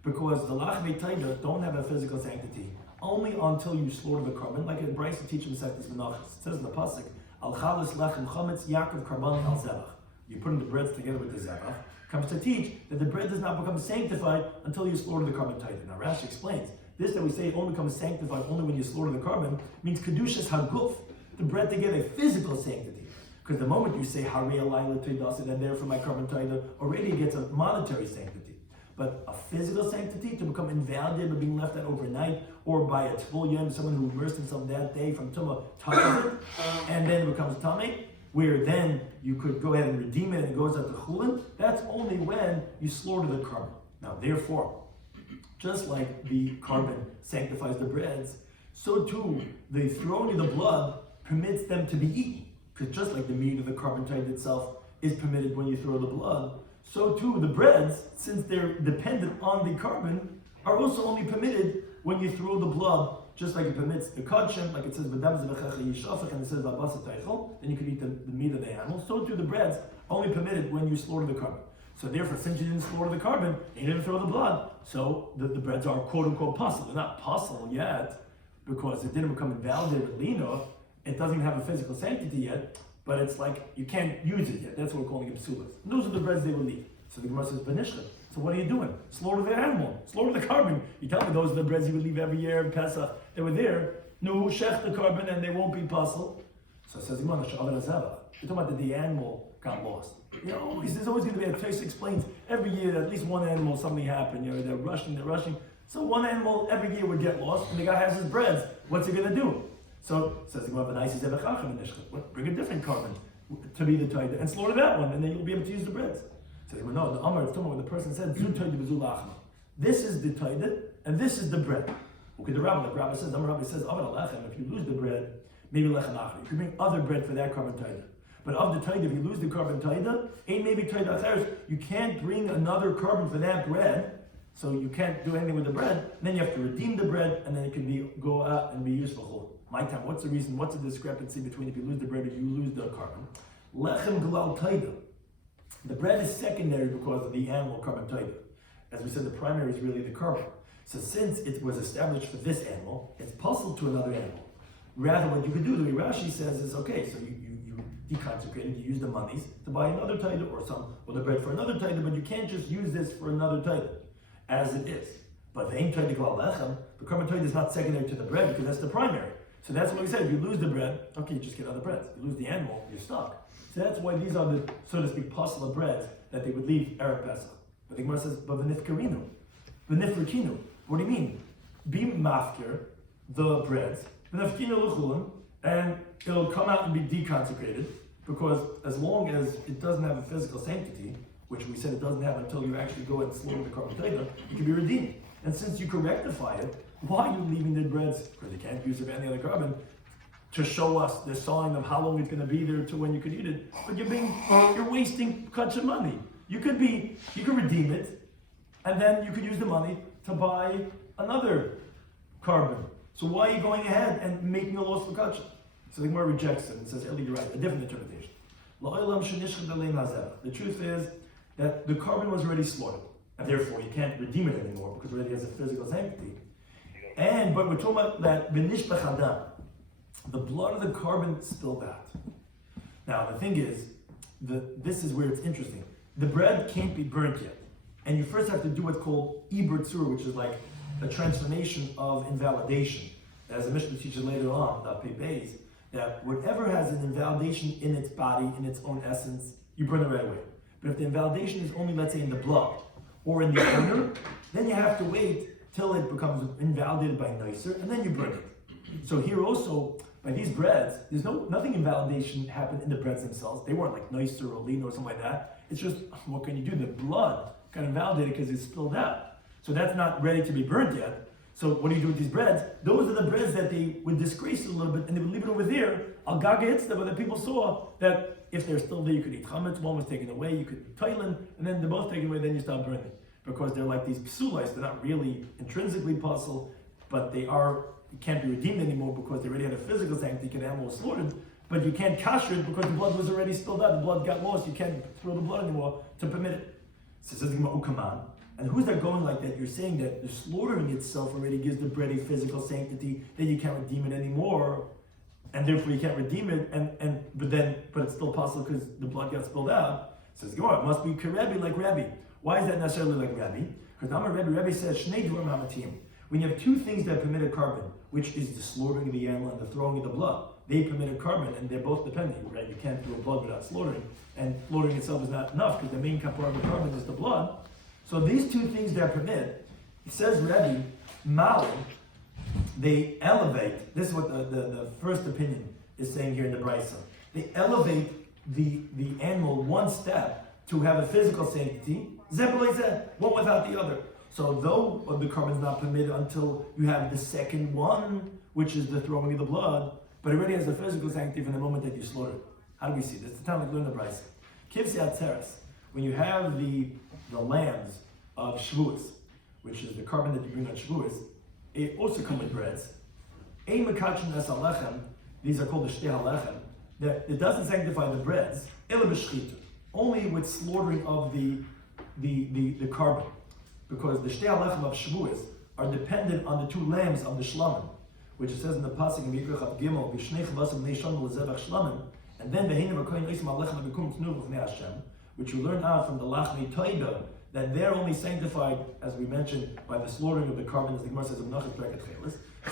Because the lachmei taida don't have a physical sanctity only until you slaughter the carbon, like in Bryce teaches in Sectus Menachos. It says in the pasuk, Al chalas lechem chametz Yaakov karban al zebach. You put the breads together with the zebach. Comes to teach that the bread does not become sanctified until you slaughter the carbon taida. Now Rashi explains this, that we say it only becomes sanctified only when you slaughter the carbon, means kedushas haguf, the bread to get a physical sanctity. Because the moment you say harei alayla toidasid, and therefore my carbon taida already gets a monetary sanctity. But a physical sanctity to become invalidated by being left out overnight, or by a tful yom, someone who immersed himself that day from tumah, touches it, and then it becomes tamei, where then you could go ahead and redeem it and it goes out to chulin, that's only when you slaughter the carbon. Now therefore, just like the carbon sanctifies the breads, so too the throwing of the blood permits them to be eaten. Because just like the meat of the carbon taida itself is permitted when you throw the blood, so too the breads, since they're dependent on the carbon, are also only permitted when you throw the blood, just like it permits the kadshem, like it says, and it says, then you can eat the meat of the animal. So too the breads only permitted when you slaughter the carbon. So therefore, since you didn't slaughter the carbon, you didn't throw the blood, so the breads are quote unquote possible. They're not possible yet, because it didn't become invalidated with lino. It doesn't even have a physical sanctity yet, but it's like you can't use it yet. That's what we're calling it psulas. Those are the breads they will eat. So the Gemara says, Benishcha. So what are you doing? Slaughter the animal. Slaughter the carbon. You tell me those are the breads you would leave every year in Pesach. They were there. No, shech the carbon and they won't be possible. So it says, you're talking about that the animal got lost. There's always going to be a case explains every year that at least one animal, something happened. They're rushing. So one animal every year would get lost, and the guy has his breads. What's he going to do? So it says, bring a different carbon to be the taida and slaughter that one, and then you'll be able to use the breads. So no, the Amar is talking about the person said, this is the taida, and this is the bread. Okay, the rabbi, like rabbi says, Amar rabbi says, if you lose the bread, maybe lechem achar. You can bring other bread for that carbon taida. But of the taida, if you lose the carbon taida, ain't maybe taida acheres, you can't bring another carbon for that bread, so you can't do anything with the bread. And then you have to redeem the bread, and then it can go out and be used for chol. My time, what's the reason? What's the discrepancy between if you lose the bread and you lose the carbon? Lechem glal taida. The bread is secondary because of the animal carbon taida. As we said, the primary is really the carbon. So since it was established for this animal, it's possible to another animal. Rather, what you could do, the way Rashi says, is okay, so you deconsecrated, you use the monies to buy another taida or the bread for another taida, but you can't just use this for another taida, as it is. But the aim taida glal lechem, the carbon taida is not secondary to the bread because that's the primary. So that's what we said. If you lose the bread, okay, you just get other breads. If you lose the animal, you're stuck. So that's why these are the, so to speak, possible breads that they would leave Erev Pesach. But the Gemara says, but v'nifkarinu. V'nifrikinu. What do you mean? Be mafkir, the breads, v'nifrikinu l'chulim, and it'll come out and be deconsecrated, because as long as it doesn't have a physical sanctity, which we said it doesn't have until you actually go and slaughter the carbon taita, it can be redeemed. And since you can rectify it, why are you leaving the breads? Because you can't use it for any other carbon, to show us the sign of how long it's going to be there to when you can eat it. But you're wasting such money. You could redeem it, and then you could use the money to buy another carbon. So why are you going ahead and making a loss for kachah? So the Gemara rejects it and says, Eli, you're right, a different interpretation. The truth is that the carbon was already slaughtered, and therefore you can't redeem it anymore because it already has a physical sanctity. But we're talking about that the blood of the carbon spilled out. Now the thing is, this is where it's interesting. The bread can't be burnt yet, and you first have to do what's called iber tzur, which is like a transformation of invalidation. As the Mishnah teaches later on, that whatever has an invalidation in its body, in its own essence, you burn it right away. But if the invalidation is only, let's say, in the blood or in the odor, then you have to wait till it becomes invalidated by nicer, and then you burn it. So here also, by these breads, there's nothing invalidation happened in the breads themselves. They weren't like nicer or lean or something like that. It's just, what can you do? The blood got invalidated because it's spilled out. So that's not ready to be burnt yet. So what do you do with these breads? Those are the breads that they would disgrace it a little bit, and they would leave it over there. Al gaga itzda, but the people saw that if they're still there, you could eat chametz. One was taken away, you could eat toilen, and then they're both taken away. Then you stop burning because they're like these psulites. They're not really intrinsically puzzle, but they are. You can't be redeemed anymore because they already had a physical sanctity. The animal was slaughtered, but you can't kasher it because the blood was already spilled out. The blood got lost. You can't throw the blood anymore to permit it. So it says ukaman. And who's that going like that? You're saying that the slaughtering itself already gives the bread a physical sanctity, then you can't redeem it anymore, and therefore you can't redeem it, but it's still possible because the blood got spilled out. Says Gemara, it must be Rabbi like Rabbi. Why is that necessarily like Rabbi? Because Rabbi says Shnei Dvarim Hamatim. When you have two things that permit a carbon, which is the slaughtering of the animal and the throwing of the blood, they permit a carbon, and they're both dependent, right? You can't throw blood without slaughtering, and slaughtering itself is not enough because the main part of the carbon is the blood. So these two things that permit, it says Rebbe, Mali, they elevate, this is what the first opinion is saying here in the Brisa. They elevate the animal one step to have a physical sanctity, one without the other. So though the carbon is not permitted until you have the second one, which is the throwing of the blood, but it already has a physical sanctity from the moment that you slaughter it. How do we see this? It's the time we learn the Brisa. Kivsi Atzeres. When you have the lambs of Shavuos, which is the carbon that you bring on Shavuos, it also come with breads. Ein mekachin es halechem, these are called the shtei halechem, that it doesn't sanctify the breads, ela b'shchita, only with slaughtering of the carbon, because the shtei halechem of Shavuos are dependent on the two lambs of the shlamim, which it says in the pasuk in Mikra Chav Gimel, v'shnei chavasim b'nei shon l'zevach shlamim, and then v'heinu v'koyin oisim halechem v'kum tnu v'fnei Hashem, which we learn out from the Lachmei Toida, that they're only sanctified, as we mentioned, by the slaughtering of the carbon, as the Gemara says,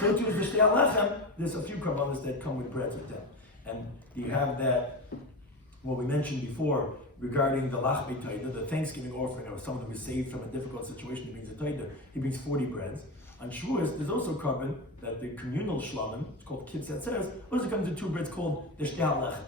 so too is the Shtei Halechem. There's a few carbonas that come with breads with them. And you have that, what we mentioned before, regarding the Lachmei Toida, the Thanksgiving offering of someone who is saved from a difficult situation, he brings a Toida, he brings 40 breads. On Shavuos, there's also carbon, that the communal shlamim, it's called Kitzat Seres, also comes in two breads called the Shtei Halechem.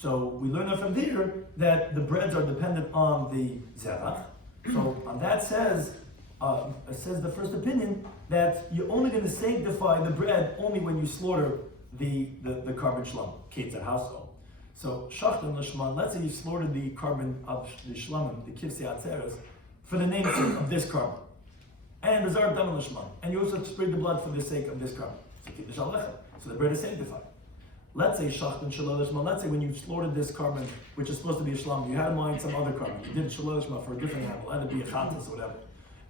So we learn from there that the breads are dependent on the zerach. So on that says the first opinion that you're only going to sanctify the bread only when you slaughter the carbon shlam, ketzat household. So shachtan l'shman, let's say you slaughtered the carbon of the shlamim, the kivsei atzeres, for the namesake of this carbon, and bezar dam l'shman, and you also sprayed the blood for the sake of this carbon. So the bread is sanctified. Let's say shachtan shalol lishma. Let's say when you slaughtered this carbon, which is supposed to be a shlam, you had in mind some other carbon. You did shalol lishma for a different animal, either be a chatas or whatever.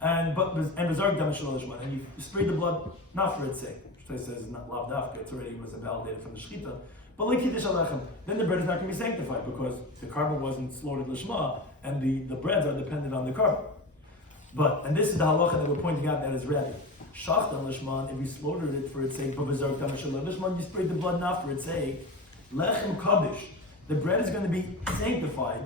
And bezark dam shalol lishma, and you sprayed the blood not for its sake. Which says is not lav dafka. It's already was invalidated from the shechita. But like kiddush alechem, then the bread is not going to be sanctified because the carbon wasn't slaughtered lishma, and the breads are dependent on the carbon. And this is the halacha that we're pointing out that is ready. Shachtan lishman, if you slaughtered it for its sake, but bezark dam shalol lishman, you sprayed the blood not for its sake. Lechem kaddish, the bread is going to be sanctified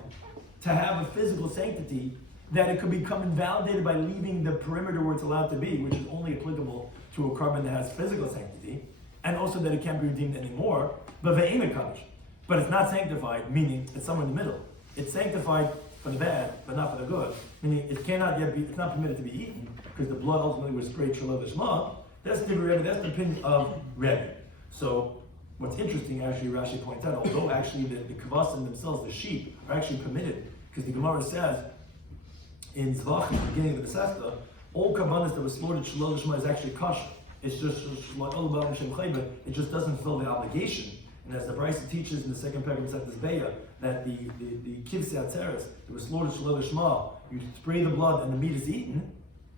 to have a physical sanctity. that it could become invalidated by leaving the perimeter where it's allowed to be, which is only applicable to a carbon that has physical sanctity, and also that it can't be redeemed anymore, but it's not sanctified, meaning it's somewhere in the middle. It's sanctified for the bad, but not for the good. Meaning it cannot yet be, it's not permitted to be eaten, because the blood ultimately was sprayed Shalom Lishma. That's the opinion of Rebbe. So what's interesting, actually, Rashi points out, although actually the kavasim themselves, the sheep, are actually permitted, because the Gemara says in Zvachim, the beginning of the Sefta, all kavanas that were slaughtered Shalom Lishma is actually kosher. It's just it just doesn't fulfill the obligation. And as the Brisa teaches in the second paragraph of Seftas Beya, that the kivsei atzeres that was slaughtered Shalom Lishma, you spray the blood and the meat is eaten,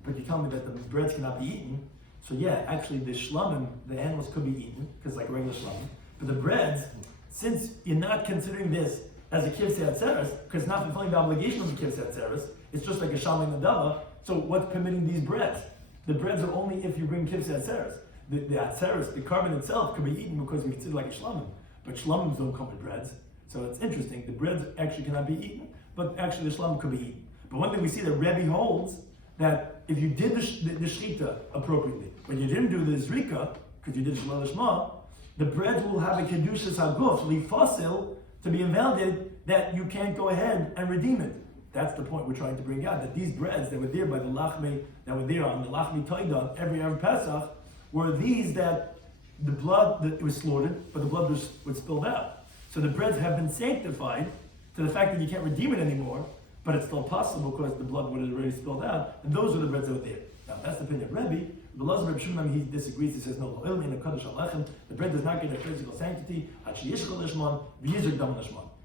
but you tell me that the breads cannot be eaten. So yeah, actually the shlamim, the animals could be eaten, because like regular shlamim. But the breads, since you're not considering this as a kivsei atzeres, because it's not fulfilling the obligation of the kivsei atzeres, it's just like a shamay nadava, so what's permitting these breads? The breads are only if you bring kivsei atzeres. The atzeres, the carbon itself, can be eaten because we consider it like a shlamim. But shlamims don't come with breads. So it's interesting, the breads actually cannot be eaten, but actually the shlamim could be eaten. But one thing we see that Rebbe holds, that if you did the shrita appropriately, but you didn't do the zrika, because you did Shalom Lishma, the bread will have a kedushas haguf, lifasil, to be invalidated, that you can't go ahead and redeem it. That's the point we're trying to bring out, that these breads that were there by the lachme, that were there on the lachme taida every Pesach, were these that the blood that was slaughtered, but the blood was spilled out. So the breads have been sanctified to the fact that you can't redeem it anymore, but it's still possible because the blood would have already spilled out, and those are the breads that were there. Now that's the opinion of Rebbe. The laws of Rabbi Shloimy, he disagrees. He says no. The bread does not get a physical sanctity.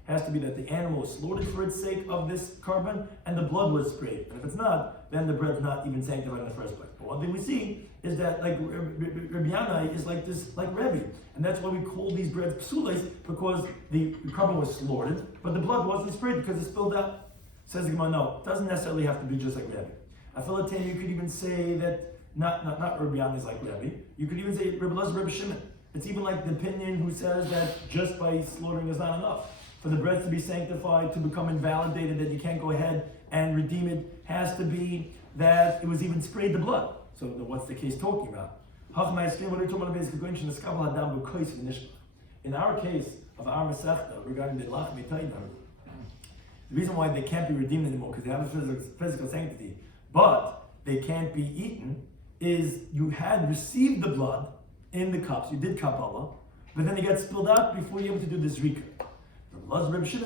Has to be that the animal was slaughtered for its sake of this carbon, and the blood was sprayed. And if it's not, then the bread's not even sanctified in the first place. But one thing we see is that like Rabbi Yanai is like this, like Rebbe, and that's why we call these breads psules, because the carbon was slaughtered, but the blood wasn't sprayed because it spilled out. Says the Gemara, no, it doesn't necessarily have to be just like Rebbe. I feel like you could even say that not Rabbi Yanai is like Rebbe. You could even say Rabbi Shimon. It's even like the opinion who says that just by slaughtering is not enough. For the bread to be sanctified, to become invalidated, that you can't go ahead and redeem it, has to be that it was even sprayed the blood. So what's the case talking about? In our case of our Masechta, regarding the Lachmi Taina, the reason why they can't be redeemed anymore, because they have a physical sanctity, but they can't be eaten, is you had received the blood in the cups, you did Kabbalah, but then it got spilled out before you were able to do the Zrika. Rabbi Shimon,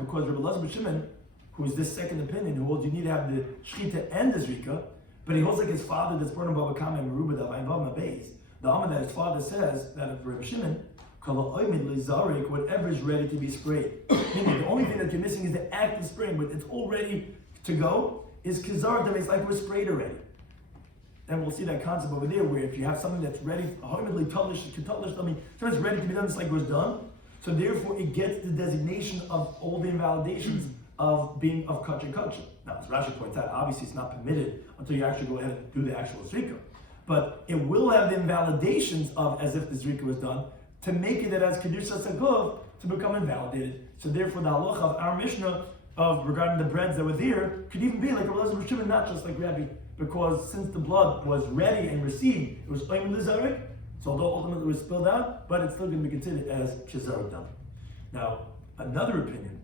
because Rabbi Shimon, who is this second opinion, who holds you need to have the Shchita and the Zrika, but he holds like his father that's born in Baba Kama and Meruba that Vayin Beis. The Amar that his father says that of Rabbi Shimon, whatever is ready to be sprayed. Meaning the only thing that you're missing is the act of spraying, but it's all ready to go, is Kizar, that it's like we're sprayed already. And we'll see that concept over there, where if you have something that's ready, something's ready to be done, it's like it was done. So therefore it gets the designation of all the invalidations of being of kachar. Now as Rashi points out, obviously it's not permitted until you actually go ahead and do the actual zrika. But it will have the invalidations of as if the zrika was done, to make it that as kedushas haguf to become invalidated. So therefore the halacha of our Mishnah of regarding the breads that were there could even be like Rabbi Shimon, not just like Rabbi, because since the blood was ready and received, it was oim lizarik. So although ultimately it was spilled out, but it's still going to be considered as kizar dam. Now, another opinion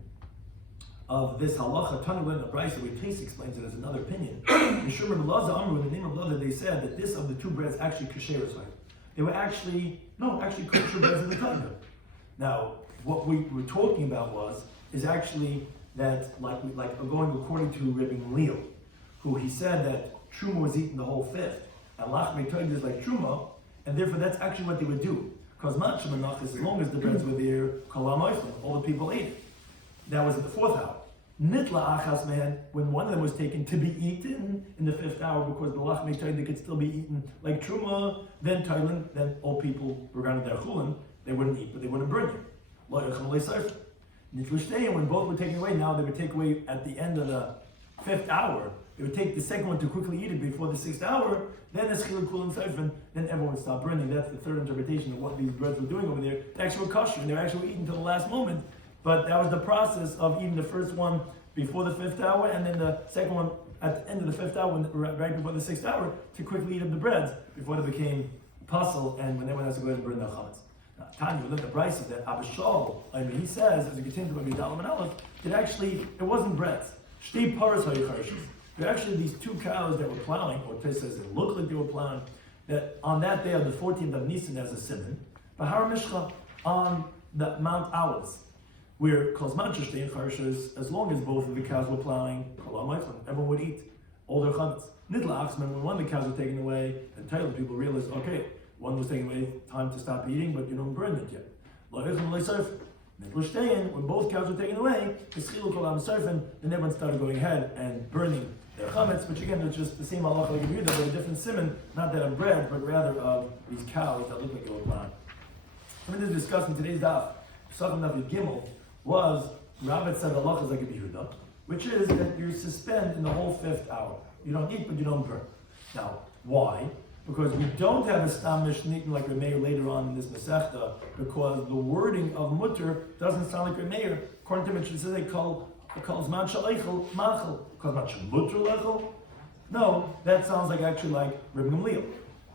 of this halacha, Tanu in the Brisa, where Tais explains it as another opinion. Mishum Rabbi Laza Amru, in the name of Laza, they said that this of the two breads actually kasher is right. They were actually kosher breads in the Tanya. Now, what we were talking about is actually that like going according to Rabbi Gamliel, who he said that truma was eaten the whole fifth, and lachmei toid is like truma. And therefore, that's actually what they would do. Because as long as the breads were there, all the people ate it. That was at the fourth hour. Nitla achas mehen, when one of them was taken to be eaten in the fifth hour, because the lachmei toid, they could still be eaten like truma, then toilen, then all people, regarding their chulin, they wouldn't eat, but they wouldn't burn you. When both were taken away, now they would take away at the end of the fifth hour. They would take the second one to quickly eat it before the sixth hour, then the schiluk kul and then everyone would stop burning. That's the third interpretation of what these breads were doing over there. They actually were kosher, and they were actually eating until the last moment. But that was the process of eating the first one before the 5th hour, and then the second one at the end of the 5th hour, right before the 6th hour, to quickly eat up the breads before they became puzzle and when everyone has to go ahead and burn their chametz. Now, Tanya, we look at the price of that. Abba Shaul, he says, as we continue to Dalam and Aleph, that actually it wasn't breads. Shtei paras hayicharshes. There are actually these 2 cows that were plowing, or Tes says it looked like they were plowing, that on that day, on the 14th of Nisan, as a simon, Bahar Mishcha, on the Mount Olives, where Kozman Shtei Charshes, as long as both of the cows were plowing, everyone would eat all their chametz. Nidla Achsman, when one of the cows was taken away, and Taylor people realized, okay, one was taken away, time to stop eating, but you don't burn it yet. When both cows were taken away, then everyone started going ahead and burning their chametz, which again is just the same halacha like Yehuda, but a different simon, not that of bread, but rather of these cows that look like they were plowing. Something that's discussed in today's daf, Pesachim Daf Yomi, was Rabbit said halacha is like a Yehuda, which is that you suspend in the whole 5th hour. You don't eat, but you don't burn. Now, why? Because we don't have a stam mishnah like Remeir later on in this Masechta, because the wording of mutter doesn't sound like Remeir. According to Mishnah, it says they calls man shaleichel machel. Calls man shamutter lechel. No, that sounds like actually like Reb Gamliel.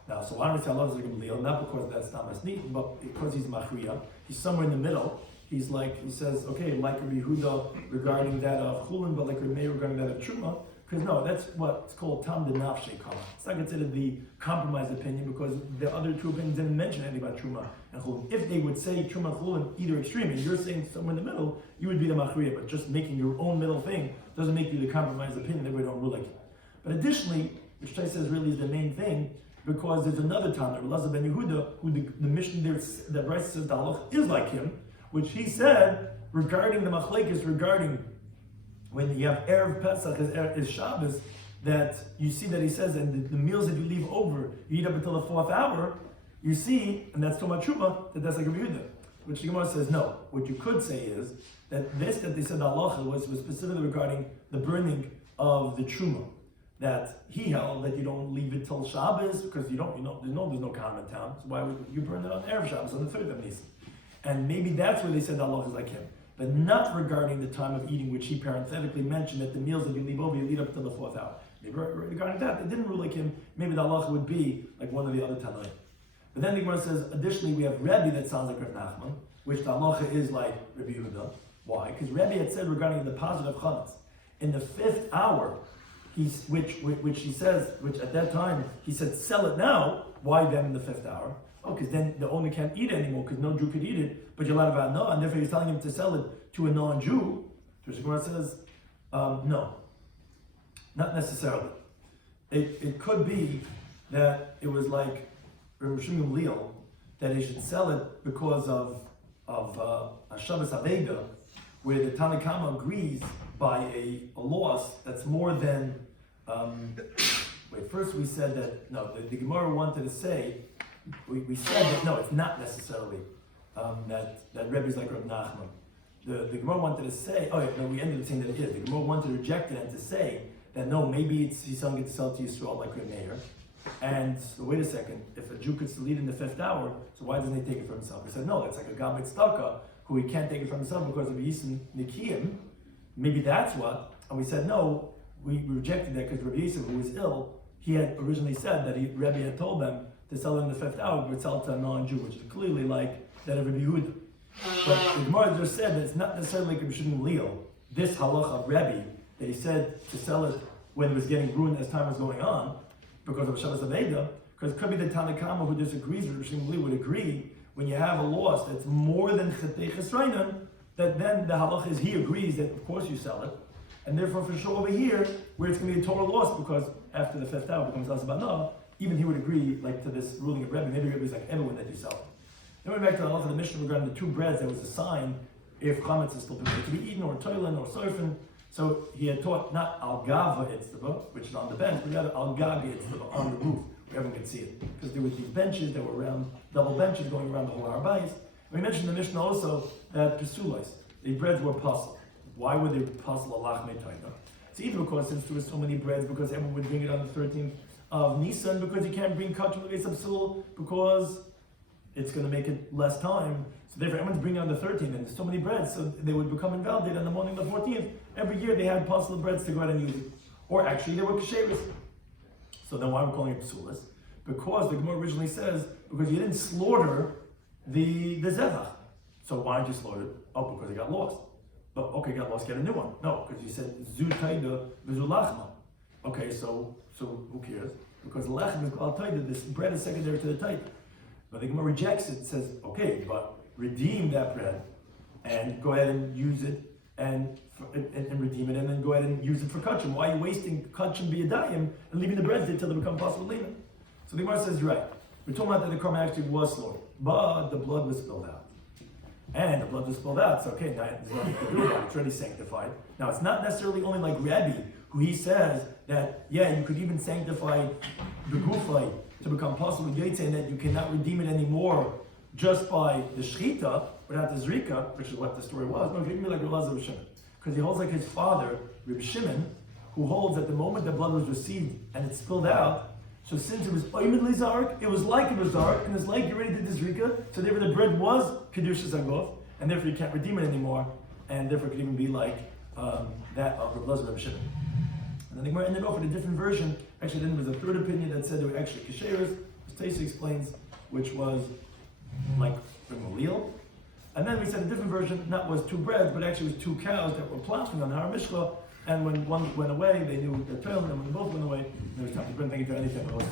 Now, so why do we say Allah is like Gamliel? Not because that's stam mishnah, but because he's machriya. He's somewhere in the middle. He's like, he says, okay, like Rabbi Yehuda regarding that of Chulin, but like Remeir regarding that of Truma. Because no, that's what's called Tam de Nafshe Kala. It's not considered the compromised opinion because the other 2 opinions didn't mention anything about Truma and Chulin. If they would say Truma and Chulin either extreme, and you're saying somewhere in the middle, you would be the Machriya, but just making your own middle thing doesn't make you the compromised opinion, everybody don't rule like it. But additionally, which Shai says really is the main thing, because there's another Tana, Elazar ben Yehuda, who the mission there, that Bryce says the halach is like him, which he said regarding the machlekes, regarding when you have Erev Pesach is Shabbos, that you see that he says, and the meals that you leave over, you eat up until the 4th hour, you see, and that's Toma Truma, that's like a Yehuda. Which the Gemara says, no. What you could say is, that this that they said halacha was specifically regarding the burning of the Truma. That he held that you don't leave it till Shabbos, because there's no common town, so why would you burn it on Erev Shabbos, on the 3rd of Nisan? And maybe that's where they said halacha is like him. But not regarding the time of eating, which he parenthetically mentioned that the meals that you leave over, you lead up until the 4th hour. Maybe regarding that, they didn't rule like him. Maybe the halacha would be like one of the other Tanaim. But then the Gemara says, additionally, we have Rebbe that sounds like Rav Nachman, which the halacha is like Rabbi Yehuda. Why? Because Rebbe had said regarding the positive chametz, in the 5th hour, which he says, which at that time he said, sell it now. Why then in the 5th hour? Oh, because then the owner can't eat it anymore because no Jew could eat it, but you're allowed to have no, and therefore he's telling him to sell it to a non-Jew. So the Gemara says, no, not necessarily. It could be that it was like Rabbi Shloimy Schwartzberg, that he should sell it because of a Shabbos Aveda, where the Tanna Kama agrees by a loss that's more than. First we said that no, the Gemara wanted to say. We said that no, it's not necessarily that Rebbe is like Rav Nachman. The Gemara wanted to say, we ended up saying that it is. The Gemara wanted to reject it and to say that no, maybe he's selling it to sell to Yisrael like Rav Meir. And so wait a second, if a Jew could still eat in the 5th hour, so why doesn't he take it for himself? He said no, it's like a Gabet Staka who he can't take it for himself because of Yisrael Nikiyim. Maybe that's what. And we said no, we rejected that because Rabbi Yisrael, who was ill, he had originally said that Rebbe had told them to sell in the 5th hour, but sell to a non-Jew, which is clearly like that of Rabbi Yehuda. But the Gemara just said that it's not necessarily like Rabbi Shloimy Schwartzberg, this halacha of Rebbe, that he said to sell it when it was getting ruined as time was going on, because of Shabbos Aveda, because it could be the Tanna Kama who disagrees with Rabbi Shloimy Schwartzberg would agree, when you have a loss that's more than Chetei Chesrainan, that then the halacha is he agrees that of course you sell it, and therefore for sure over here, where it's going to be a total loss because after the 5th hour becomes Asabana, even he would agree like to this ruling of Rebbe. Maybe Rebbe is like everyone that you sell. Then we went back to the halacha of the Mishnah regarding the 2 breads. There was a sign if chametz is still permitted to be eaten, or toilen, or surfing. So he had taught not al gava itztava, which is on the bench, but rather al gaga itztava, on the roof, where everyone could see it. Because there were these benches that were around, double benches going around the whole Arbayis. We mentioned in the Mishnah also that pesulos, the breads were puzzle. Why were they puzzle alach metoida? It's either because since there were so many breads, because everyone would bring it on the 13th of Nisan, because you can't bring kachim l'veis absul, because it's going to make it less time. So therefore, everyone's bringing on the 13th, and there's so many breads, so they would become invalidated on the morning of the 14th. Every year they had possible breads to go out and use it. Or actually, they were kasheris. So then why are we calling it psulas? Because the Gemara originally says, because you didn't slaughter the zevach. So why did you slaughter it? Oh, because it got lost. Oh, okay, got lost, get a new one. No, because you said zu taida v'zu lachma. Okay, so who cares? Because lechem is called taida, this bread is secondary to the taida. But the Gemara rejects it, says, okay, but redeem that bread and go ahead and use it and redeem it and then go ahead and use it for kachim. Why are you wasting kachim biyadayim and leaving the breads there till they become possible lina? So the Gemara says, you're right. We're talking about that the karma actually was slaughtered, but the blood was spilled out. And the blood was spilled out, so okay, now there's nothing to do about it, it's already sanctified. Now it's not necessarily only like Rabbi, who he says that, yeah, you could even sanctify the gufay to become possible yaitse, and that you cannot redeem it anymore just by the shchita, without the zrika, which is what the story was. No, give me like Rabbi Shimon. Because he holds like his father, Rabbi Shimon, who holds that the moment the blood was received and it spilled out, so since it was oimidly zark, it was like it was dark, and it's like you already did the zrika, so therefore the bread was kedushas agof, and therefore you can't redeem it anymore, and therefore it could even be like that of Rabbi Shimon. And then the Gemara ended off with a different version. Actually, then there was a third opinion that said they were actually kasheras, as Taisa explains, which was like the Malil. And then we said a different version, not was two breads, but actually was two cows that were plowing on Har Mishla, and when one went away, they knew their tail, and when both went away, there was time to bring anything else.